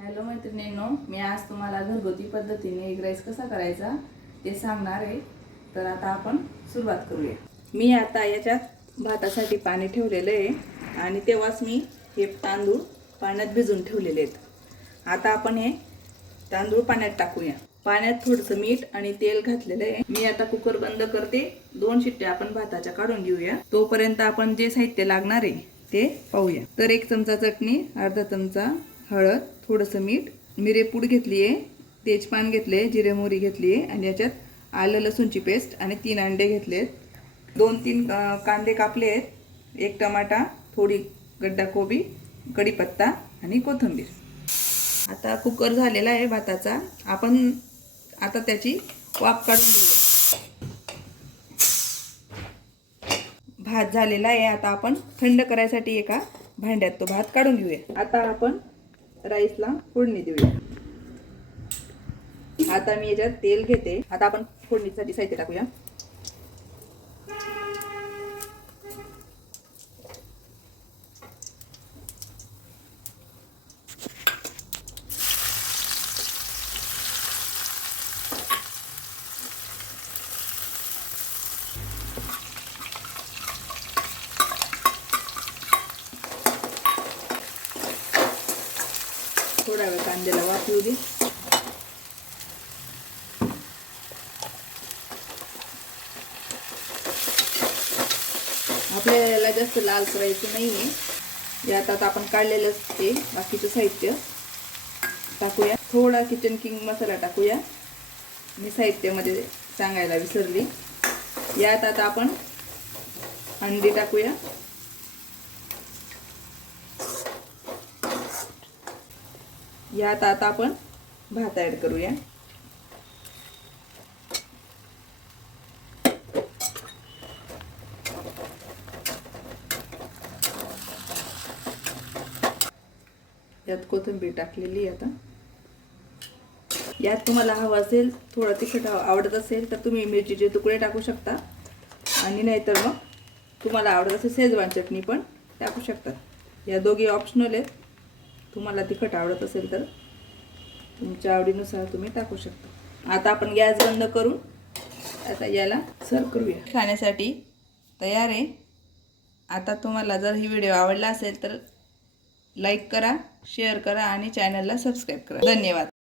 Hello मैत्रिणींनो, मी आज तुम्हाला घरगुती पद्धतीने एग राईस कसा करायचा ते सांगणार आहे। तर आता आपण सुरुवात करूया। मी आता याच्यात भातासाठी पाणी ठेवलेलं आहे आणि तेव्हाच मी हे तांदूळ पाण्यात भिजवून ठेवलेले आहेत। आता आपण हे तांदूळ पाण्यात टाकूया। पाण्यात थोडंसं मीठ आणि तेल घातलेलं आहे। मी आता कुकर बंद करते। 2 शिट्ट्या आपण भाताच्या काढून घेऊया। तोपर्यंत आपण जे साहित्य लागणार आहे ते पाहूया। तर 1 चमचा चटणी, अर्धा चमचा हळद, थोडंसं मीठ, मिरेपूड घेतली आहे, तेजपान घेतले, जिरे मोहरी घेतली आहे आणि याच्यात आलं लसूणची पेस्ट आणि 3 अंडे घेतलेत, 2-3 कांदे कापले आहेत, 1 टमाटा, थोडी गड्डा कोबी, कढीपत्ता आणि कोथिंबीर। आता कुकर झालेला आहे भाताचा। आपण आता त्याची वाफ काढून घेऊया। भात झालेला आहे। आता आपण थंड करायसाठी एका भांड्यात तो भात काढून घेऊया। आता आपण राईसला फोडणी देऊया। आता मी याच्यात तेल घेते। आता आपण फोडणीसाठी साहित्य टाकूया। थोडा वेळ कांद्याला वाफ येऊ दे। आपल्याला जास्त लाल करायचं नाहीये। यात आता आपण काढलेलं ते बाकीचं साहित्य टाकूया। थोडा किचन किंग मसाला टाकूया, मी साहित्यामध्ये सांगायला विसरली। यात आता आपण अंडी टाकूया। यात आता आपण भात ऍड करूया। यात कोथिंबीर टाकलेली। आता यात तुम्हाला हवं असेल, थोडं तिखट आवडत असेल तर तुम्ही मिरचीचे तुकडे टाकू शकता आणि नाहीतर मग तुम्हाला आवडत असेल शेजवान चटणी पण टाकू शकता। या दोघी ऑप्शनल आहेत। तुम्हाला तिखट आवडत असेल तर तुमच्या आवडीनुसार तुम्ही टाकू शकता। आता आपण गॅस बंद करून आता याला सर्व करूया। खाण्यासाठी तयार आहे। आता तुम्हाला जर ही व्हिडिओ आवडला असेल तर लाईक करा, शेअर करा आणि चॅनलला सबस्क्राईब करा। धन्यवाद।